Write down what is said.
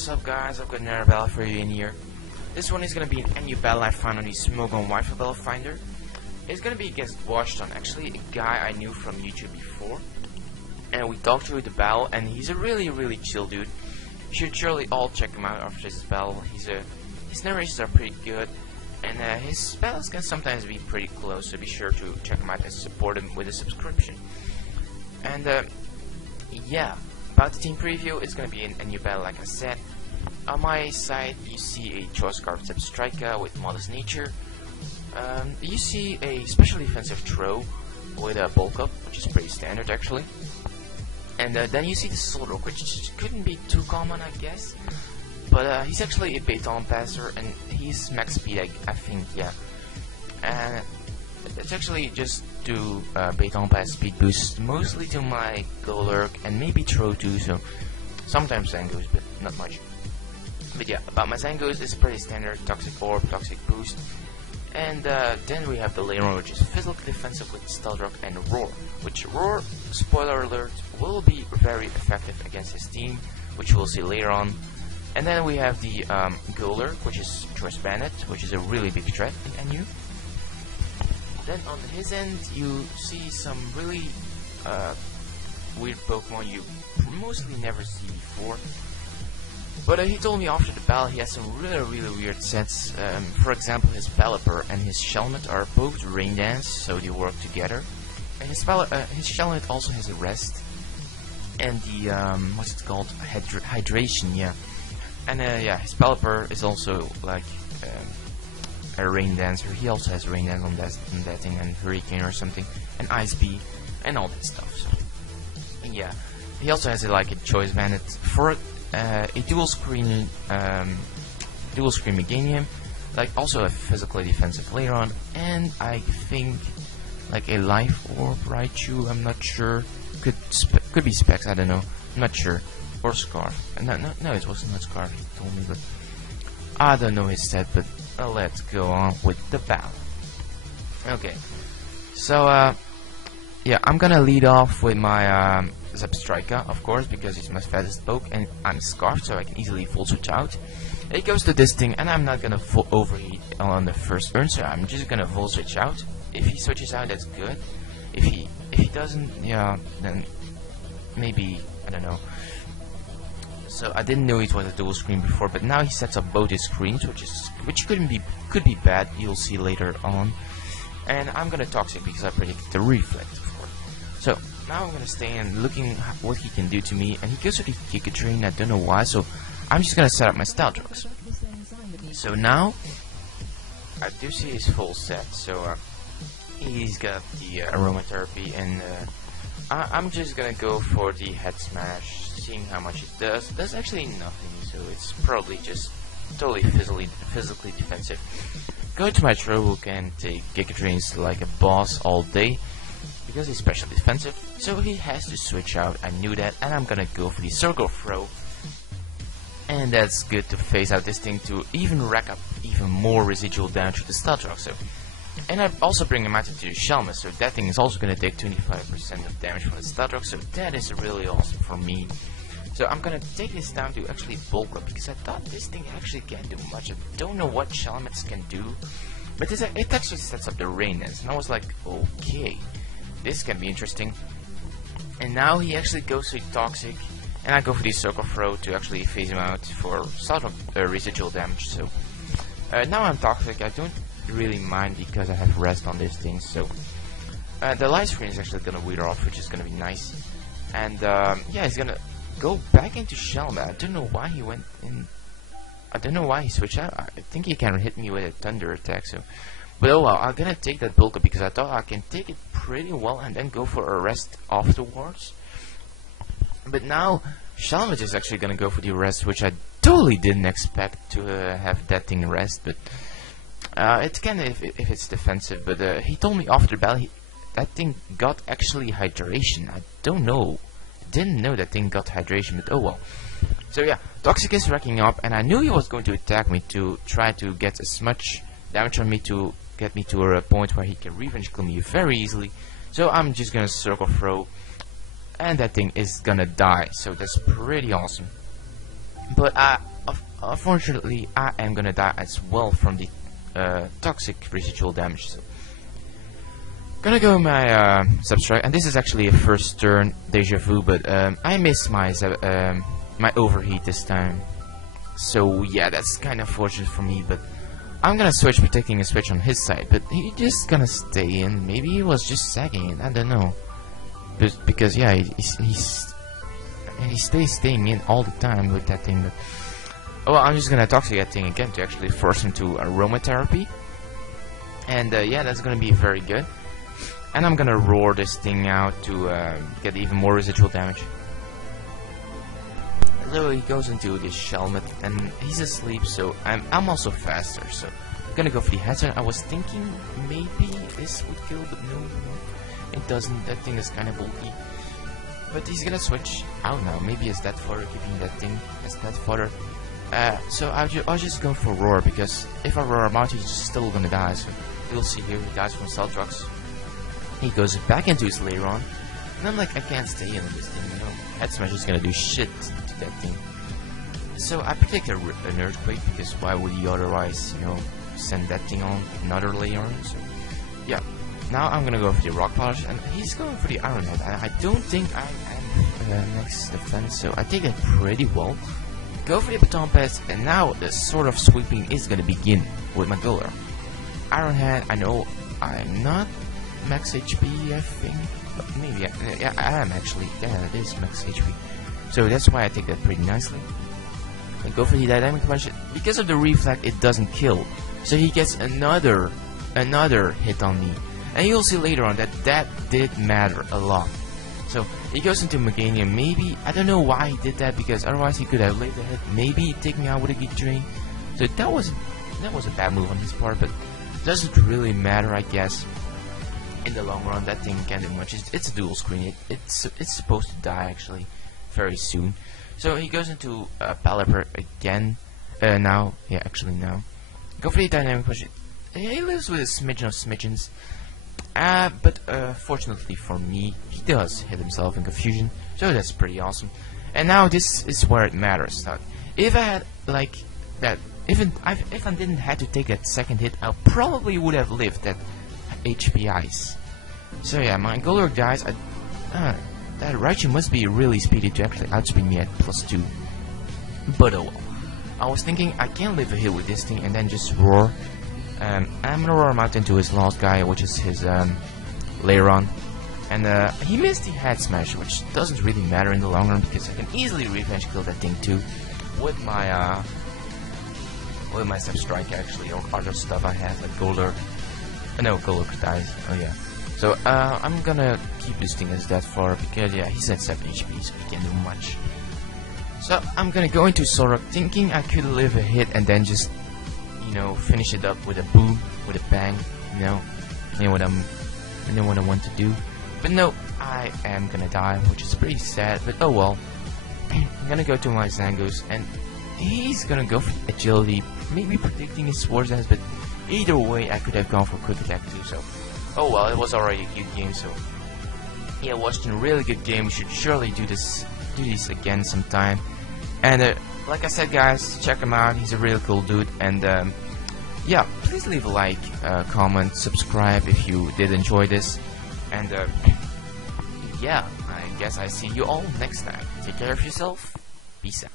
what's up guys, I've got another battle for you in here. This one is gonna be a new battle I found on the Smoke on Wi-Fi Battle Finder. It's gonna be against WoJtOn, actually a guy I knew from YouTube before. And we talked through the battle and he's a really chill dude. You should surely all check him out after this battle. His narrations are pretty good and his battles can sometimes be pretty close, so be sure to check him out and support him with a subscription. And yeah. About the team preview, it's going to be a new battle like I said. On my side you see a choice card step striker with modest nature. You see a special defensive throw with a bulk up, which is pretty standard actually. And then you see the Solrock, which couldn't be too common I guess. But he's actually a baton passer and he's max speed I think, yeah. And it's actually just to baton pass speed boost, mostly to my go lurk and maybe throw too, so sometimes Zangos, but not much. But yeah, about my Zangos, it's pretty standard, toxic orb, toxic boost. And then we have the LAIRON, which is physical defensive with stealth rock and roar, which roar, spoiler alert, will be very effective against his team, which we'll see later on. And then we have the go lurk, which is choice bandit, which is a really big threat in NU. Then on his end, you see some really weird Pokemon you mostly never see before. But he told me after the battle he has some really weird sets. For example, his Pelipper and his Shelmet are both Rain Dance, so they work together. And his Shelmet also has a rest. And the, what's it called? Hydration, yeah. And yeah, his Pelipper is also like a Rain Dancer. He also has Rain Dance on that thing, and Hurricane or something, and Ice Bee, and all that stuff. So yeah, he also has like a choice bandit for a dual screen Meganium, like also a physically defensive LAIRON, and I think like a Life Orb Raichu. I'm not sure. Could be Specs. I don't know. I'm not sure. Or Scarf. No, it wasn't not Scarf. He told me, but I don't know his set. But let's go on with the battle. Okay, so yeah, I'm gonna lead off with my Zap Striker, of course, because he's my fastest poke, and I'm Scarfed, so I can easily full switch out. It goes to this thing, and I'm not gonna full overheat on the first turn, so I'm just gonna full switch out. If he switches out, that's good. If he doesn't, yeah, then maybe I don't know. So I didn't know it was a dual screen before, but now he sets up both his screens, which could be bad. You'll see later on. And I'm gonna Toxic because I predict the Reflect, of course. So now I'm gonna stay and looking what he can do to me, and he goes to the Giga Drain. I don't know why, so I'm just gonna set up my Stealth Rocks. So now I do see his full set. So he's got the Aromatherapy, and I'm just gonna go for the Head Smash. Seeing how much it does. It does actually nothing, so it's probably just totally physically defensive. Go to my Throwhook and take Giga Drains like a boss all day because he's special defensive, so he has to switch out. I knew that, and I'm gonna go for the Circle Throw, and that's good to phase out this thing to even rack up even more residual damage with the Stealth Rock. So, and I also bring him out into the Shelmet, so that thing is also gonna take 25% of damage from the Stealth Rock, so that is really awesome for me. So I'm gonna take this down to actually bulk up because I thought this thing actually can't do much. I don't know what Shelmets can do, but it actually sets up the Rain Dance, and I was like, okay, this can be interesting. And now he actually goes to Toxic, and I go for the Circle Throw to actually phase him out for sort of residual damage. So now I'm Toxic. I don't really mind because I have rest on this thing. So the light screen is actually gonna weather off, which is gonna be nice. And yeah, he's gonna go back into Shelmet. I don't know why he went in. I don't know why he switched out. I think he can hit me with a Thunder attack. So, but oh well, I'm gonna take that bulk up because I thought I can take it pretty well and then go for a rest afterwards. But now Shelmet is actually gonna go for the rest, which I totally didn't expect to have that thing rest. But it can if it's defensive. But he told me after the battle that thing got actually hydration. I don't know. Didn't know that thing got hydration, but oh well. So yeah, Toxic is racking up, and I knew he was going to attack me to try to get as much damage on me to get me to a point where he can revenge kill me very easily. So I'm just gonna Circle Throw, and that thing is gonna die. So that's pretty awesome. But unfortunately, I am gonna die as well from the toxic residual damage. So, gonna go my substrate, and this is actually a first turn deja vu, but I missed my my overheat this time. So yeah, that's kind of fortunate for me, but I'm gonna switch by taking a switch on his side, but he just gonna stay in. Maybe he was just sagging in, I don't know. But because yeah, he stays staying in all the time with that thing. But oh, well, I'm just gonna talk to that thing again to actually force him to aromatherapy. And yeah, that's gonna be very good. And I'm gonna roar this thing out to get even more residual damage. So he goes into this Shelmet and he's asleep, so I'm also faster, so I'm gonna go for the headset. I was thinking maybe this would kill, but no, it doesn't. That thing is kind of bulky. But he's gonna switch out now. Maybe it's that fodder, keeping that thing as that fodder. So I'll just go for roar, because if I roar him out, he's still gonna die. So you'll see here, he dies from cell drugs. He goes back into his LAIRON, and I'm like, I can't stay in this thing, you know. Head Smash is gonna do shit to that thing. So I predict an earthquake, because why would he otherwise, you know, send that thing on another LAIRON? So yeah, now I'm gonna go for the rock polish, and he's going for the Iron Head. I don't think I am next defense, so I take it pretty well. Go for the baton pass, and now the sort of sweeping is gonna begin with my Golur. Iron Head, I know I'm not max HP, I think, but maybe I am actually. Yeah, it is max HP, so that's why I take that pretty nicely. And go for the dynamic punch. Because of the reflect, it doesn't kill, so he gets another hit on me, and you'll see later on that did matter a lot. So he goes into Meganium. Maybe, I don't know why he did that, because otherwise he could have laid the hit, maybe taking out with a Geek Drain. So that was a bad move on his part, but it doesn't really matter, I guess. In the long run, that thing can't do much. It's a dual screen. It's supposed to die actually very soon. So he goes into Pelipper again. Now, yeah, actually now. Go for the dynamic push. He lives with a smidgen of smidgens. But fortunately for me, he does hit himself in confusion. So that's pretty awesome. And now this is where it matters. Now, if I had like that, if I didn't have to take that second hit, I probably would have lived that HP ice. So yeah, my Golur dies. That Raichu must be really speedy to actually outspeed me at +2. But oh well. I was thinking I can't live a hit with this thing and then just roar. I'm gonna roar him out into his last guy, which is his LAIRON. And he missed the head smash, which doesn't really matter in the long run, because I can easily revenge kill that thing too with my Step Strike actually, or other stuff I have like Golur. No, Golur dies. Oh yeah. So I'm gonna keep this thing as that far, because yeah, he's at 7 HP, so he can't do much. So I'm gonna go into Sorok, thinking I could live a hit and then just, you know, finish it up with a boom, with a bang. You know what I want to do. But no, I am gonna die, which is pretty sad. But oh well. I'm gonna go to my Zangoose, and he's gonna go for agility, maybe predicting his Sword Dance, but either way, I could have gone for quick attack too. So, oh well, it was already a good game. So, yeah, it was a really good game. We should surely do this again sometime. And like I said, guys, check him out. He's a really cool dude. And yeah, please leave a like, comment, subscribe if you did enjoy this. And yeah, I guess I see you all next time. Take care of yourself. Peace out.